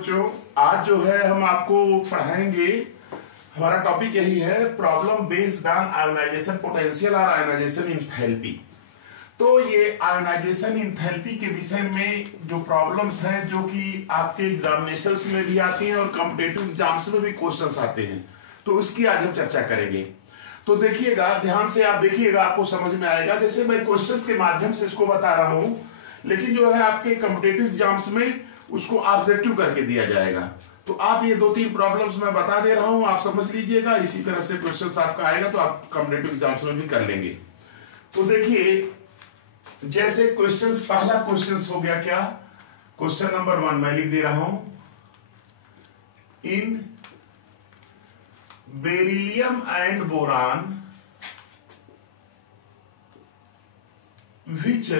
बच्चों, आज जो है हम आपको पढ़ाएंगे, हमारा टॉपिक यही है problem based on ionisation potential और आयोनाइजेशन एंथैल्पी। तो ये आयोनाइजेशन एंथैल्पी के विषय में जो प्रॉब्लम्स हैं जो कि आपके एग्जामिनेशंस में भी आती हैं और कॉम्पिटिटिव एग्जाम्स में भी क्वेश्चंस आते हैं, तो उसकी आज हम चर्चा करेंगे। तो देखिएगा, ध्यान से आप देखिएगा, आपको समझ में आएगा। जैसे मैं क्वेश्चंस के माध्यम से इसको बता रहा हूं, लेकिन जो है आपके कॉम्पिटिटिव एग्जाम्स में उसको ऑब्जेक्टिव करके दिया जाएगा। तो आप ये 2-3 प्रॉब्लम्स मैं बता दे रहा हूं, आप समझ लीजिएगा। इसी तरह से क्वेश्चंस आपका आएगा तो आप कॉम्पिटिटिव एग्जाम्स में भी कर लेंगे। तो देखिए, जैसे क्वेश्चंस, पहला क्वेश्चंस हो गया क्या, क्वेश्चन नंबर 1 मैं लिख दे रहा हूं। In beryllium and boron which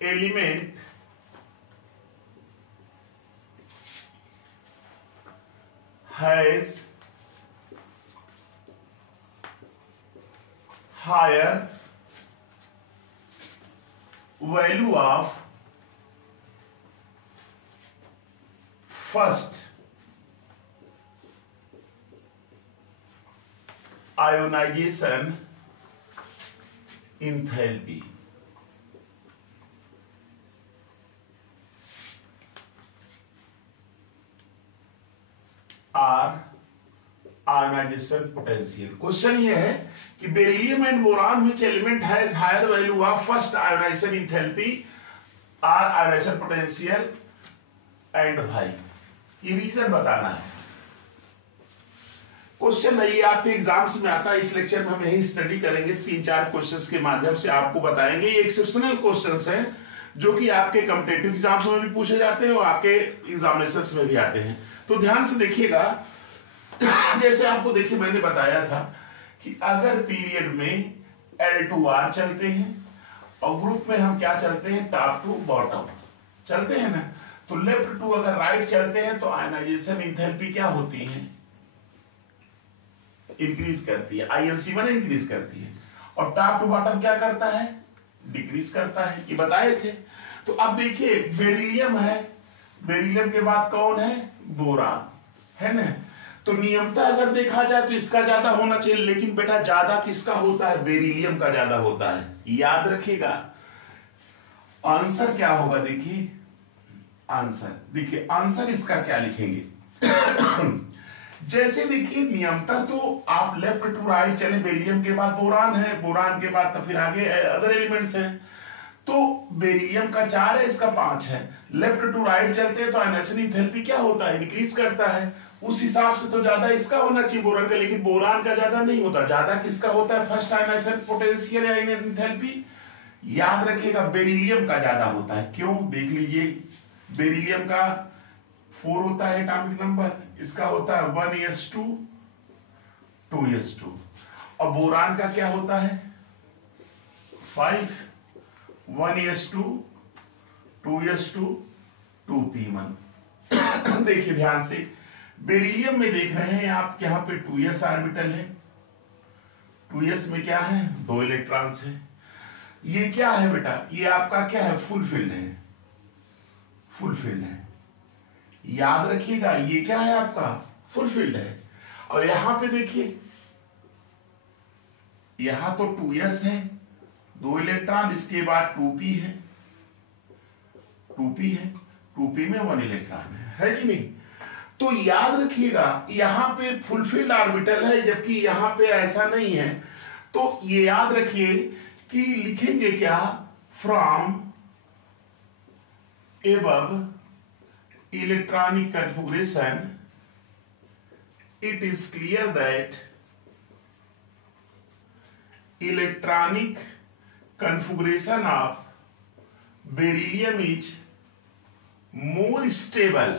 element has higher value of first ionization enthalpy। Or ionization potential. Question ये है कि beryllium and boron which element has higher value of first ionization enthalpy or ionization potential and why. ये reason बताना है। Question नहीं, आपके exams में आता है। इस लेक्चर में हम यही स्टडी करेंगे, 3-4 क्वेश्चंस के माध्यम से आपको बताएंगे। ये एक्सेप्शनल क्वेश्चंस हैं जो कि आपके कॉम्पिटिटिव एग्जाम्स में भी पूछे जाते हैं और आपके एग्जामिनेशंस में भी आते हैं। तो ध्यान से देखिएगा। जैसे आपको देखिए, मैंने बताया था कि अगर पीरियड में L2R चलते हैं और ग्रुप में हम क्या चलते हैं, टॉप टू बॉटम चलते हैं ना, तो लेफ्ट टू अगर राइट चलते हैं तो आयोनाइजेशन एंथैल्पी क्या होती है, इंक्रीज करती है। INC1 इंक्रीज करती है। और टॉप टू बॉटम क्या करता है, डिक्रीज करता है। ये बताए थे। तो अब देखिए, बेरिलियम है, बेरिलियम के बाद कौन है, बोरान है ना। तो नियमतः अगर देखा जाए तो इसका ज्यादा होना चाहिए, लेकिन बेटा ज्यादा किसका होता है, बेरिलियम का ज्यादा होता है। याद रखिएगा। आंसर क्या होगा, देखिए आंसर, देखिए आंसर इसका क्या लिखेंगे। जैसे देखिए, नियमतः तो आप लेफ्ट टू राइट चले, बेरिलियम के बाद बोरान है, बोरान के बाद तो फिर आगे अदर एलिमेंट्स हैं। तो बेरिलियम का 4 है, इसका 5 है। लेफ्ट टू राइट चलते हैं तो आयोनाइजेशन एंथैल्पी क्या होता है, इंक्रीज करता है। उस हिसाब से तो ज्यादा इसका होना चाहिए बोरान का, लेकिन बोरान का ज्यादा नहीं होता। ज्यादा किसका होता है, फर्स्ट आयोनाइजेशन पोटेंशियल या एंथैल्पी। याद रखिएगा, बेरिलियम का ज्यादा होता है। क्यों, देख लीजिए, बेरिलियम का 4 होता है एटॉमिक नंबर, इसका होता है 1s2 2s2। और बोरान का क्या होता है 5 1s2 2s2 2p1। देखिए ध्यान से, बेरिलियम में देख रहे हैं आप, यहां पे 2s ऑर्बिटल है। 2s में क्या है, 2 इलेक्ट्रॉन्स है। ये क्या है बेटा, ये आपका क्या है, फुलफिल्ड है, फुलफिल्ड है। याद रखिएगा, ये क्या है आपका, फुलफिल्ड है। और यहां पे देखिए, यहां तो 2s है, 2 इलेक्ट्रॉन, इसके बाद 2p है, 2p है, 2p में 1 इलेक्ट्रॉन है कि नहीं। तो याद रखिएगा, यहां पे फुलफिल्ड ऑर्बिटल है, जबकि यहां पे ऐसा नहीं है। तो ये याद रखिए कि लिखेंगे क्या, from above electronic configuration it is clear that electronic configuration of beryllium is more stable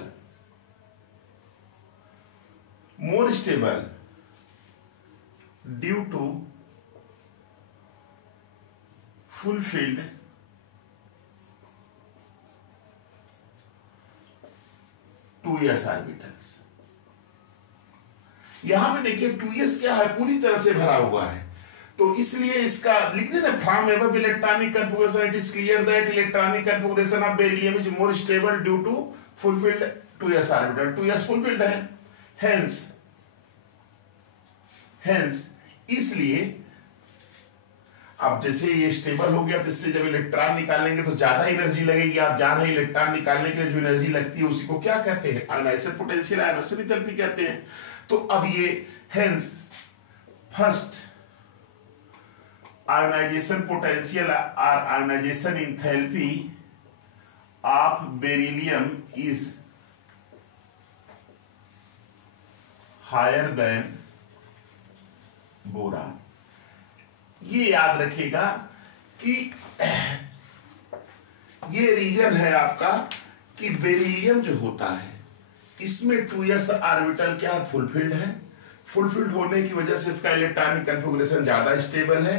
due to fulfilled two S orbitals. यहां पे देखिए 2s क्या है, पूरी तरह से भरा हुआ है। तो इसलिए इसका लिख देना from above electronic configuration it is clear that electronic configuration of beryllium is more stable due to fulfilled, 2s orbital, 2s fulfilled है, हेंस इसलिए अब जैसे ये स्टेबल हो गया तो इससे जब इलेक्ट्रॉन निकालेंगे तो ज्यादा एनर्जी लगेगी। आप जान रहे हैं इलेक्ट्रॉन निकालने के लिए जो एनर्जी लगती है उसी को क्या कहते हैं, आयोनाइजेशन पोटेंशियल, आयोनाइजेशन एंथैल्पी कहते हैं। तो अब ये हेंस फर्स्ट आयोनाइजेशन पोटेंशियल और ionization enthalpy of beryllium is higher than boron. ये याद रखिएगा कि ये रीजन है आपका कि बेरिलियम जो होता है इसमें 2s ऑर्बिटल क्या फुलफिल्ड है, फुलफिल्ड होने की वजह से इसका इलेक्ट्रॉनिक कन्फिगरेशन ज्यादा स्टेबल है,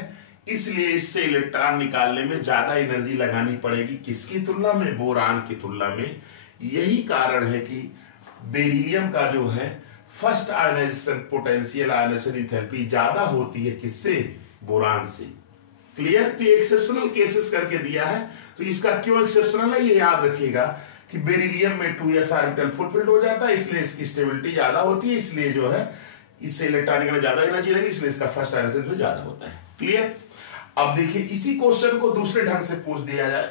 इसलिए इससे इलेक्ट्रॉन निकालने में ज्यादा एनर्जी लगानी पड़ेगी किसकी तुलना में, बोरान की तुलना में। यही कारण है कि बेरिलियम का जो है first ionization potential, ionisation enthalpy ज्यादा होती है किससे, बोरान से। क्लियर। तो एक्सेप्शनल केसेस करके दिया है, तो इसका क्यों एक्सेप्शनल है ये याद रखिएगा कि बेरिलियम में 2s ऑर्बिटल फुलफिल्ड हो जाता है, इसलिए इसकी स्टेबिलिटी ज्यादा होती है, इसलिए जो है इससे इलेक्ट्रॉनिक में ज्यादा एनर्जी लगी, इसलिए इसका फर्स्ट आयोनाइजेशन जो ज्यादा होता है। क्लियर। अब देखिए इसी क्वेश्चन को दूसरे ढंग से पूछ दिया जाए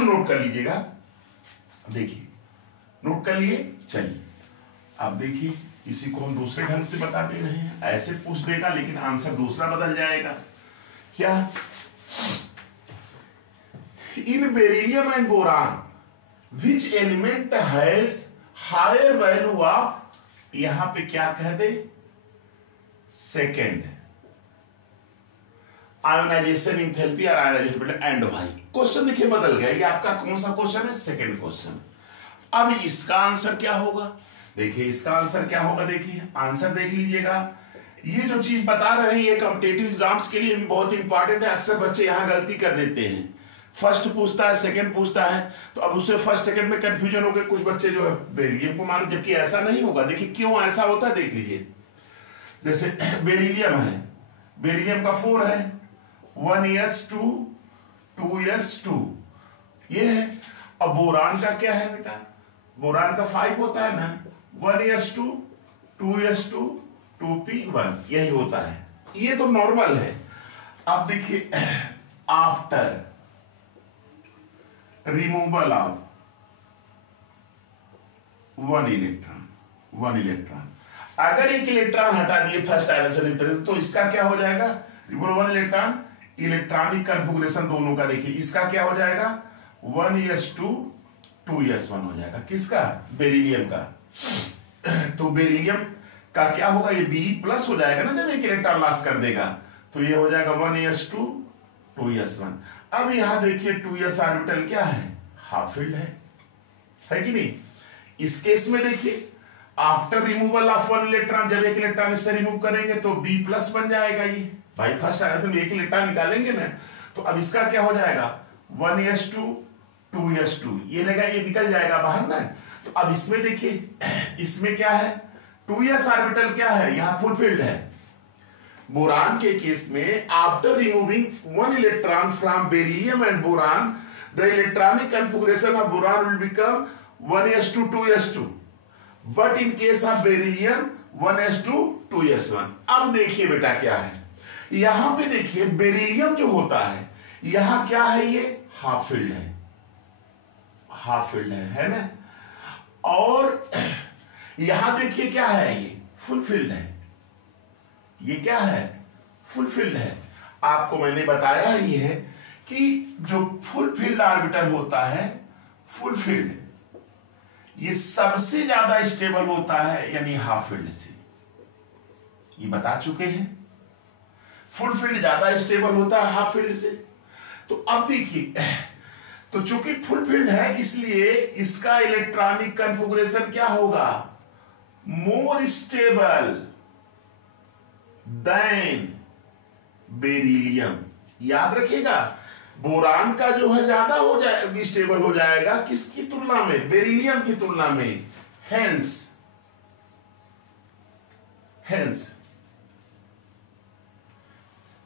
नोट कर लीजिएगा, देखिए नोट कर लिए। चलिए अब देखिए इसी को हम दूसरे ढंग से बता दे रहे हैं, ऐसे पूछ देगा लेकिन आंसर दूसरा बदल जाएगा। क्या, in beryllium and boron which element has higher value of, यहां पे क्या कह दे, सेकेंड आयोनाइजेशन एंथैल्पी और आयोनाइजेशन एंड भाई क्वेश्चन देखिए बदल गया। ये आपका कौन सा क्वेश्चन है, सेकंड क्वेश्चन। अब इसका आंसर क्या होगा, देखिए इसका आंसर क्या होगा, देखिए आंसर देख लीजिएगा। ये जो चीज बता रहे हैं ये कॉम्पिटिटिव एग्जाम्स के लिए भी बहुत इंपॉर्टेंट है। अक्सर बच्चे यहां गलती कर देते हैं, फर्स्ट पूछता है सेकंड पूछता है, तो अब उससे फर्स्ट सेकंड में कंफ्यूजन हो गए कुछ बच्चे जो है बेरिलियम को मानो, जबकि ऐसा नहीं होगा। देखिए क्यों ऐसा होता है, देख लीजिए। जैसे बेरिलियम है, बेरिलियम का 4 है, 1s2 2s2 ये है। अब बोरान का क्या है बेटा, बोरान का 5 होता है ना, 1s2 2s2 2p1 यही होता है, ये तो नॉर्मल है। अब देखिए आफ्टर रिमूवल ऑफ 1 इलेक्ट्रॉन, अगर एक इलेक्ट्रॉन हटा दिए फर्स्ट आयोनाइजेशन तो इसका क्या हो जाएगा, रिमूवल 1 इलेक्ट्रॉन, इलेक्ट्रॉनिक कन्फिगरेशन दोनों का देखिए, इसका क्या हो जाएगा 1s2 2s1 हो जाएगा, किसका, बेरिलियम का। तो बेरिलियम का क्या होगा, ये B प्लस हो जाएगा ना जब एक इलेक्ट्रॉन लॉस कर देगा, तो ये हो जाएगा 1s2 2s1। अब यहां देखिए 2s ऑर्बिटल क्या है, हाफ फील्ड है कि नहीं। इस केस में देखिए आफ्टर रिमूवल ऑफ 1 इलेक्ट्रॉन, जब एक इलेक्ट्रॉन इससे रिमूव करेंगे तो B प्लस बन जाएगा। ये भाई फर्स्ट आयोनाइजेशन में एक इलेक्ट्रॉन निकालेंगे ना, तो अब इसका क्या हो जाएगा 1s2 2s2, ये लगा ये निकल जाएगा बाहर ना। तो अब इसमें देखिए, इसमें क्या है 2s ऑर्बिटल क्या है, यहां फुलफिल्ड है। बोरान के केस में after removing 1 electron from beryllium and boron, the electronic configuration of boron will become 1s2 2s2, but in case of beryllium 1s2 2s1। अब देखिए बेटा क्या है, यहां पे देखिए बेरिलियम जो होता है यहां क्या है, ये हाफ फील्ड है, हाफ फील्ड है ना। और यहां देखिए क्या है, ये फुल फील्ड है, ये क्या है, फुल फील्ड है। आपको मैंने बताया ही है कि जो फुल फील्ड ऑर्बिटल होता है, फुल फील्ड ये सबसे ज्यादा स्टेबल होता है, यानी हाफ फील्ड से, ये बता चुके हैं। फुल फील्ड ज्यादा स्टेबल होता है हाफ फील्ड से। तो अब देखिए, तो चूंकि फुल फील्ड है इसलिए इसका इलेक्ट्रॉनिक कन्फिगरेशन क्या होगा, मोर स्टेबल देन बेरिलियम। याद रखिएगा बोरान का जो है ज्यादा हो जाए, स्टेबल हो जाएगा किसकी तुलना में, बेरिलियम की तुलना में। हेंस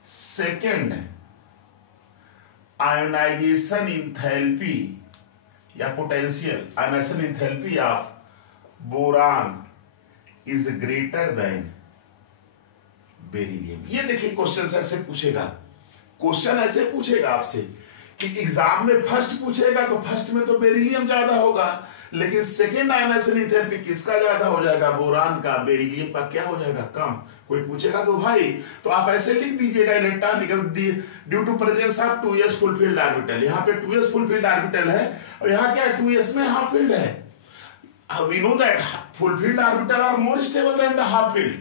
सेकेंड आयोनाइजेशन एंथैल्पी या potential ionisation enthalpy of boron is greater than beryllium. ये देखिए क्वेश्चन ऐसे पूछेगा, क्वेश्चन ऐसे पूछेगा आपसे कि एग्जाम में फर्स्ट पूछेगा तो फर्स्ट में तो बेरिलियम ज्यादा होगा, लेकिन सेकेंड आयोनाइजेशन एंथैल्पी किसका ज्यादा हो जाएगा, बोरान का। बेरिलियम का क्या हो जाएगा, कम। कोई पूछेगा तो भाई तो आप ऐसे लिख दीजिएगा electronical due to presence of 2s full filled orbital. यहाँ पे 2s फुल फील्ड ऑर्बिटल है और यहाँ क्या 2s में हाफ फील्ड है। We know that full filled orbital are more stable than the half filled.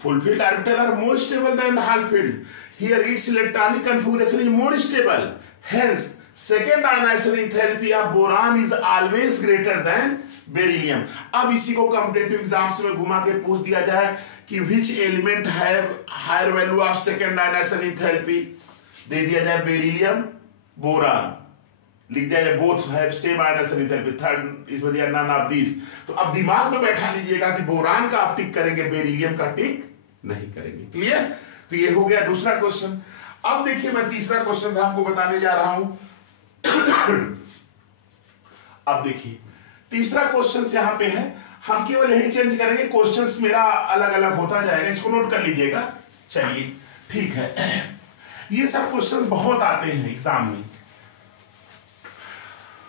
Full filled orbital are more stable than the half filled. Here its electronic configuration is more stable. Hence, second ionization enthalpy of boron is always greater than beryllium. अब इसी को competitive exams में घुमा के पूछ दिया जाए कि which element have higher value of second ionization enthalpy, दे दिया जाए बेरिलियम, बोरान, लिख दिया जाए both have same ionisation enthalpy, third इसमें दिया नन ऑफ दिस। तो अब दिमाग में बैठा लीजिएगा कि बोरान का आप टिक करेंगे, बेरिलियम का टिक नहीं करेंगे। क्लियर? तो ये हो गया दूसरा क्वेश्चन। अब देखिए मैं तीसरा क्वेश्चन आपको बताने जा रहा हूं। अब देखिए तीसरा क्वेश्चन यहां पे है, हम केवल यही चेंज करेंगे, क्वेश्चंस मेरा अलग अलग होता जाएगा, इसको नोट कर लीजिएगा। चलिए ठीक है, ये सब क्वेश्चन बहुत आते हैं एग्जाम में।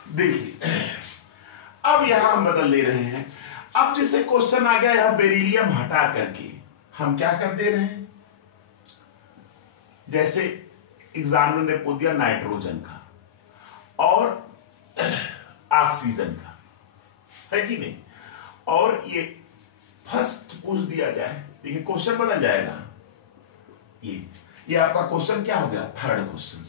देखिए अब यहां हम बदल दे रहे हैं। अब जैसे क्वेश्चन आ गया यहां बेरिलियम हटा करके हम क्या कर दे रहे हैं, जैसे एग्जामिनर ने पूछ दिया नाइट्रोजन का और ऑक्सीजन का, है कि नहीं, और ये फर्स्ट पूछ दिया जाए, देखिए क्वेश्चन बदल जाएगा। ये आपका क्वेश्चन क्या हो गया, थर्ड क्वेश्चन।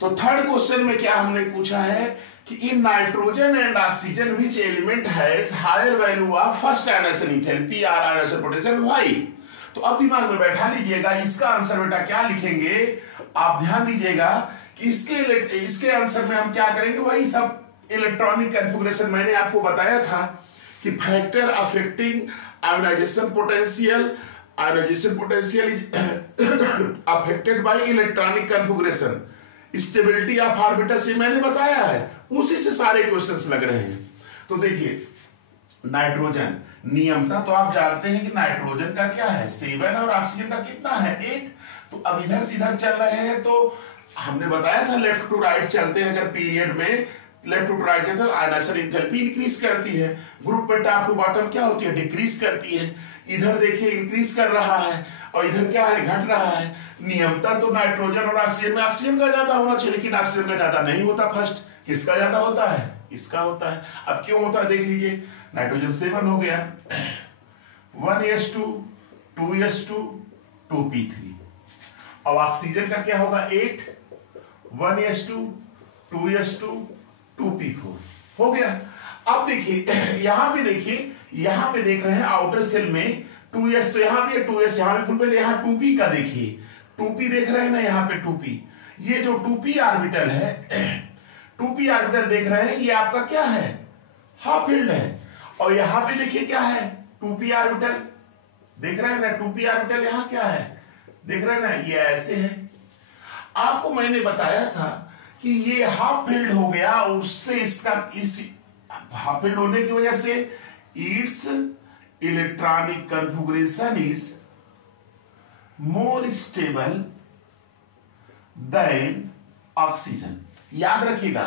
तो थर्ड क्वेश्चन में क्या हमने पूछा है कि in nitrogen and oxygen which element has higher value of first ionization enthalpy और आयोनाइजेशन पोटेंशियल वाई। तो अब दिमाग में बैठा लीजिएगा, इसका आंसर बेटा क्या लिखेंगे, आप ध्यान दीजिएगा कि इसके आंसर में हम क्या करेंगे, वही सब इलेक्ट्रॉनिक कॉन्फ़िगरेशन मैंने आपको बताया था कि factor affecting ionization potential is affected by electronic configuration, stability of orbitals, ये मैंने बताया है, उसी से सारे क्वेश्चंस लग रहे हैं। तो देखिए नाइट्रोजन नियम था, तो आप जानते हैं कि नाइट्रोजन का क्या है 7 और ऑक्सीजन का कितना है 8। तो अब इधर से इधर चल रहे हैं, तो हमने बताया था लेफ्ट टू राइट चलते हैं, अगर पीरियड में लेफ्ट टू राइट चलते हैं आयोनाइजेशन एंथैल्पी इंक्रीज करती है, ग्रुप में टॉप टू बॉटम क्या होती है, डिक्रीज करती है। इधर देखिए इंक्रीज कर रहा है और इधर क्या है, घट रहा है। नियमता तो नाइट्रोजन और ऑक्सीजन में ऑक्सीजन का ज्यादा होना चाहिए, लेकिन ऑक्सीजन का ज्यादा नहीं होता। फर्स्ट किसका ज्यादा होता है, इसका होता है। अब क्यों होता है देख लीजिए, नाइट्रोजन 7 हो गया, 1s2 2s2 2p3, और ऑक्सीजन का क्या होगा 8, 1s2 2s2 2p4 हो गया। अब देखिए यहां पे देखिए, यहां पे देख रहे हैं आउटर सेल में 2s, तो यहां भी 2s, यहां भी फुल, यहां 2p का देखिए, 2p देख रहे हैं ना, यहां पे 2p, ये जो 2p ऑर्बिटल है, 2p ऑर्बिटल देख रहे हैं, ये आपका क्या है, हाफ फील्ड है। और यहां पे देखिए क्या है 2p ऑर्बिटल, देख रहे हैं ना 2p ऑर्बिटल, यहां क्या है देख रहे हैं ना, ये ऐसे है। आपको मैंने बताया था कि ये हाफ फील्ड हो गया, उससे इसका इस हाफ फील्ड होने की वजह से it's electronic configuration is more stable than oxygen. याद रखिएगा,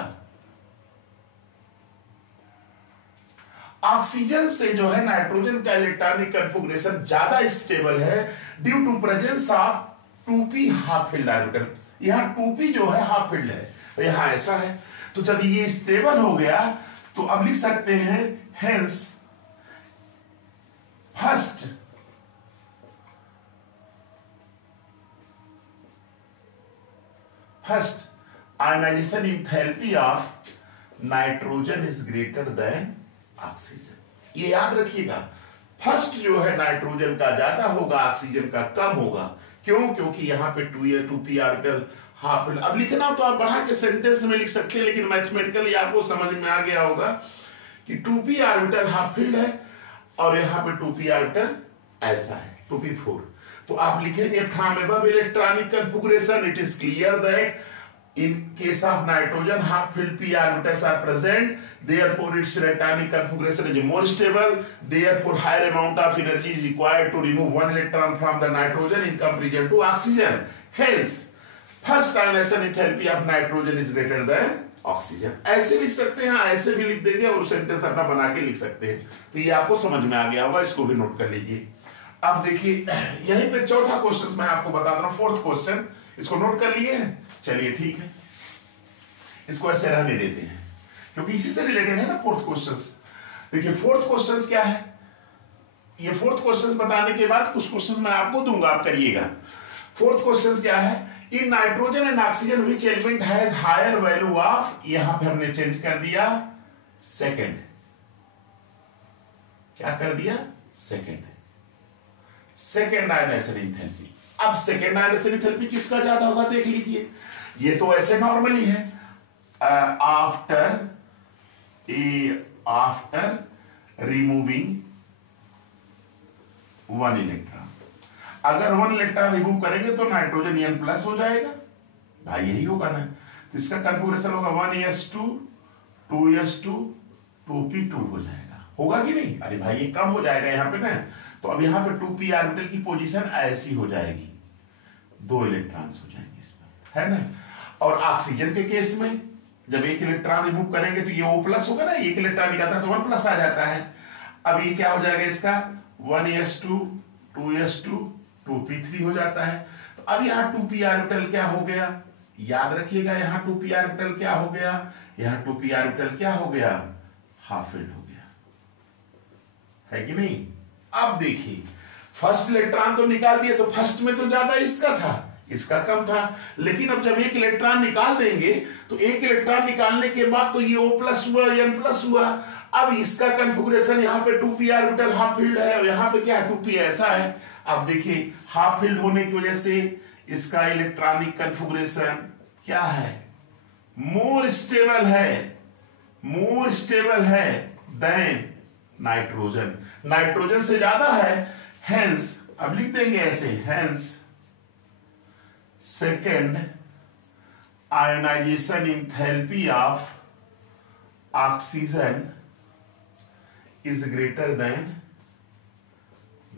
ऑक्सीजन से जो है नाइट्रोजन का इलेक्ट्रॉनिक कॉन्फ़िगरेशन ज्यादा स्टेबल है due to presence of 2p half filled orbital. यहां 2p जो है हाफ फील्ड है, तो यहां ऐसा है। तो जब ये स्टेबल हो गया तो अब लिख सकते हैं hence first ionization enthalpy of nitrogen is greater than oxygen. ये याद रखिएगा, फर्स्ट जो है नाइट्रोजन का ज्यादा होगा, ऑक्सीजन का कम होगा। क्यों? क्योंकि यहां पे 2p ऑर्बिटल हाफ फील्ड। अब लिखना तो आप बढ़ा के सेंटेंस में लिख सकते हैं, लेकिन मैथमेटिकली आपको समझ में आ गया होगा कि 2p ऑर्बिटल हाफ फील्ड है और यहां पे 2p ऑर्बिटल ऐसा है 2p4। तो आप लिखेंगे from above electronic configuration it is clear that In case of nitrogen, half-filled p orbitals are present. Therefore, its electronic configuration is more stable. Therefore, higher amount of energy is required to remove one electron from the nitrogen in comparison to oxygen. Hence, first ionization enthalpy of nitrogen is greater than oxygen. ऐसे लिख सकते हैं, ऐसे भी लिख देंगे और sentence अपना बना के लिख सकते हैं. तो ये आपको समझ में आ गया होगा, इसको भी नोट कर लीजिए. अब देखिए यहीं पे चौथा क्वेश्चन मैं आपको बता रहा हूं, फोर्थ क्वेश्चन. इसको नोट कर लिए. चलिए ठीक है, इसको ऐसे रहने देते हैं क्योंकि इसी से रिलेटेड है ना फोर्थ क्वेश्चन. देखिए फोर्थ क्वेश्चन क्या है, ये फोर्थ क्वेश्चन बताने के बाद कुछ क्वेश्चन मैं आपको दूंगा, आप करिएगा. फोर्थ क्वेश्चन क्या है, in nitrogen and oxygen which element has higher value of, यहां पे हमने चेंज कर दिया सेकंड. क्या कर दिया, सेकंड आयनाइजेशन एंथैल्पी. अब सेकंड आयनाइजेशन एंथैल्पी किसका ज्यादा होगा देख लीजिए. ये तो ऐसे नॉर्मली है, आफ्टर रिमूविंग वन इलेक्ट्रॉन. अगर वन इलेक्ट्रॉन रिमूव करेंगे तो नाइट्रोजन N प्लस हो जाएगा भाई, यही होगा ना. तो इसका कन्फिगरेशन होगा 1s2 2s2 2p2 हो जाएगा. होगा कि नहीं, अरे भाई ये कम हो जाएगा यहाँ पे ना. तो अब यहाँ पे 2p ऑर्बिटल की पोजीशन ऐसी हो जाएगी, 2 इलेक्ट्रॉन्स हो जाएंगे इसमें, है ना. और ऑक्सीजन के केस में जब एक इलेक्ट्रॉन रिमूव करेंगे तो ये O प्लस होगा ना, एक इलेक्ट्रॉन निकलता है तो 1 प्लस आ जाता है. अब ये क्या हो जाएगा इसका 1s2 2s2 2p3 हो जाता है. तो अब यहाँ 2p ऑर्बिटल क्या हो गया, याद रखिएगा, यहाँ 2p ऑर्बिटल क्या हो गया, यहाँ 2p ऑर्बिटल क्या हो गया, हाफ फिल्ड हो गया, है कि नहीं. अब देखिए फर्स्ट इलेक्ट्रॉन तो निकाल दिया, तो फर्स्ट में तो ज्यादा इसका था, इसका कम था. लेकिन अब जब एक इलेक्ट्रॉन निकाल देंगे तो एक इलेक्ट्रॉन निकालने के बाद तो ये O प्लस हुआ, N प्लस हुआ. अब इसका कन्फिगरेशन यहाँ पे 2p ऑर्बिटल हाफ फील्ड है और यहाँ पे क्या है 2p ऐसा है. अब देखिए हाफ फील्ड होने की वजह से इसका इलेक्ट्रॉनिक कन्फिगरेशन क्या है, मोर स्टेबल है देन नाइट्रोजन. नाइट्रोजन से ज्यादा है. हेंस अब लिख देंगे ऐसे, hence second ionization enthalpy of oxygen is greater than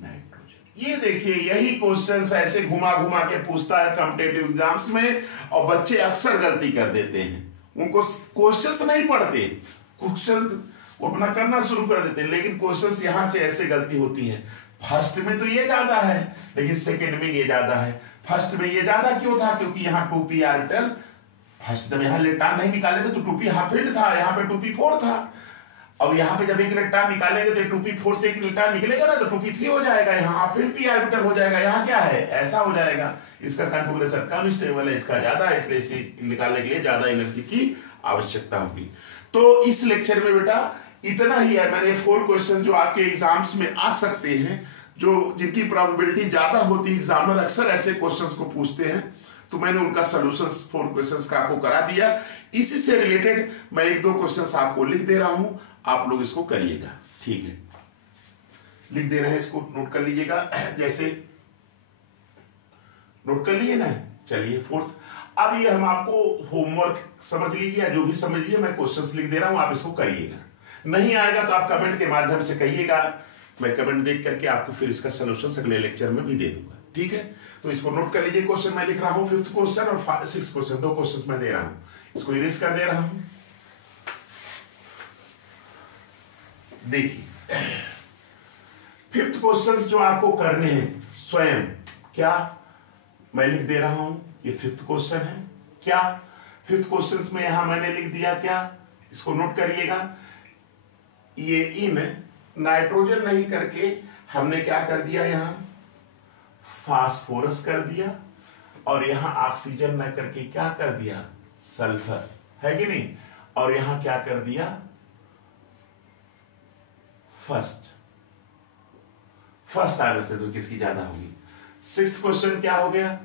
nitrogen. ये देखिए यही क्वेश्चंस ऐसे घुमा घुमा के पूछता है कॉम्पिटिटिव एग्जाम्स में, और बच्चे अक्सर गलती कर देते हैं. उनको क्वेश्चंस नहीं पढ़ते, क्वेश्चन वो अपना करना शुरू कर देते हैं, लेकिन क्वेश्चंस यहां से ऐसे गलती होती है. फर्स्ट में तो ये ज्यादा है लेकिन सेकंड में ये ज्यादा है. फर्स्ट में ये ज्यादा क्यों था, क्योंकि यहाँ 2p ऑर्बिटल फर्स्ट जब यहाँ इलेक्ट्रॉन नहीं निकाले थे तो 2p हाफ फील्ड था, यहाँ पे 2p4 था. अब यहाँ पे जब एक इलेक्ट्रॉन निकालेंगे तो 2p4 से एक इलेक्ट्रॉन निकलेगा ना, तो 2p3 हो जाएगा, यहाँ हाफ फील्ड p ऑर्बिटल हो जाएगा. यहाँ क्या है, ऐसा हो जाएगा. इसका कॉन्फ़िगरेशन कम स्टेबल है, इसका ज्यादा है, इसलिए इसे निकालने के लिए ज्यादा एनर्जी की आवश्यकता होगी. तो इस लेक्चर में बेटा इतना ही है. मैंने 4 क्वेश्चन जो आपके एग्जाम्स में आ सकते हैं, जो जिनकी प्रोबेबिलिटी ज्यादा होती है, एग्जामिनर अक्सर ऐसे क्वेश्चंस को पूछते हैं, तो मैंने उनका सॉल्यूशंस 4 क्वेश्चंस का आपको करा दिया. इसी से रिलेटेड मैं 1-2 क्वेश्चंस आपको लिख दे रहा हूं, आप लोग इसको करिएगा. ठीक है, लिख दे रहे हैं, इसको नोट कर लीजिएगा. जैसे नोट कर लिए ना. चलिए फोर्थ, अब ये हम आपको होमवर्क समझ लीजिए, जो भी समझ लीजिए, मैं क्वेश्चंस लिख दे रहा हूं, आप इसको करिएगा. नहीं आएगा तो आप कमेंट के माध्यम से कहिएगा, मैं कमेंट देख करके आपको फिर इसका सॉल्यूशन अगले लेक्चर में भी दे दूंगा. ठीक है, तो इसको नोट कर लीजिए. क्वेश्चन मैं लिख रहा हूं 5th क्वेश्चन और 6th क्वेश्चन, 2 क्वेश्चन मैं दे रहा हूं, इसको इरेज कर दे रहा हूं. देखिए 5th क्वेश्चन जो आपको करने हैं स्वयं, क्या मैं लिख दे रहा हूं, ये 5th क्वेश्चन है. क्या 5th क्वेश्चन में यहां मैंने लिख दिया, क्या इसको नोट करिएगा. ये इन नाइट्रोजन नहीं करके हमने क्या कर दिया, यहां फास्फोरस कर दिया, और यहां ऑक्सीजन न करके क्या कर दिया, सल्फर, है कि नहीं. और यहां क्या कर दिया, फर्स्ट आर्डर से तो किसकी ज्यादा होगी. 6th क्वेश्चन क्या हो गया,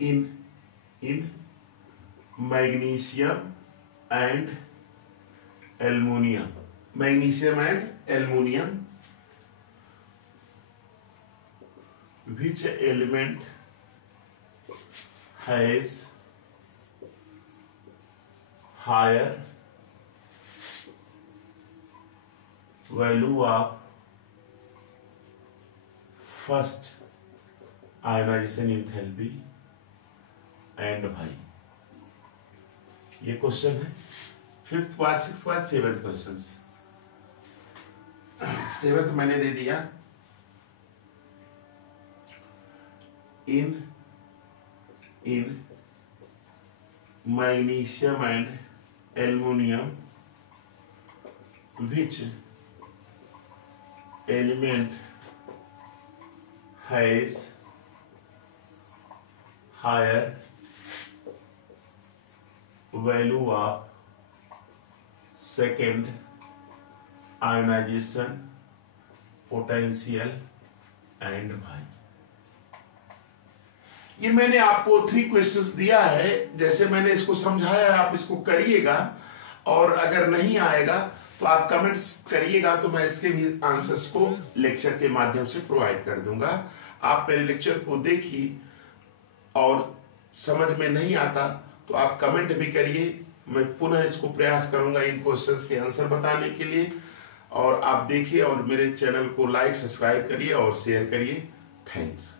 in magnesium and aluminium which element has higher value of first ionization enthalpy and भाई ये क्वेश्चन है 5th part 6th part 7th question. 7th मैंने दे दिया in magnesium and aluminum which element has higher value of second ionization potential and भाई ये मैंने आपको 3 questions दिया है। जैसे मैंने इसको समझाया है आप इसको करिएगा, और अगर नहीं आएगा तो आप कमेंट्स करिएगा, तो मैं इसके भी आंसर्स को लेक्चर के माध्यम से प्रोवाइड कर दूंगा। आप मेरे लेक्चर को देखिए, और समझ में नहीं आता तो आप कमेंट भी करिए, मैं पुनः इसको प्रयास करूंगा इन क्वेश्चंस के आंसर बताने के लिए। और आप देखिए और मेरे चैनल को लाइक सब्सक्राइब करिए और शेयर करिए। थैंक्स।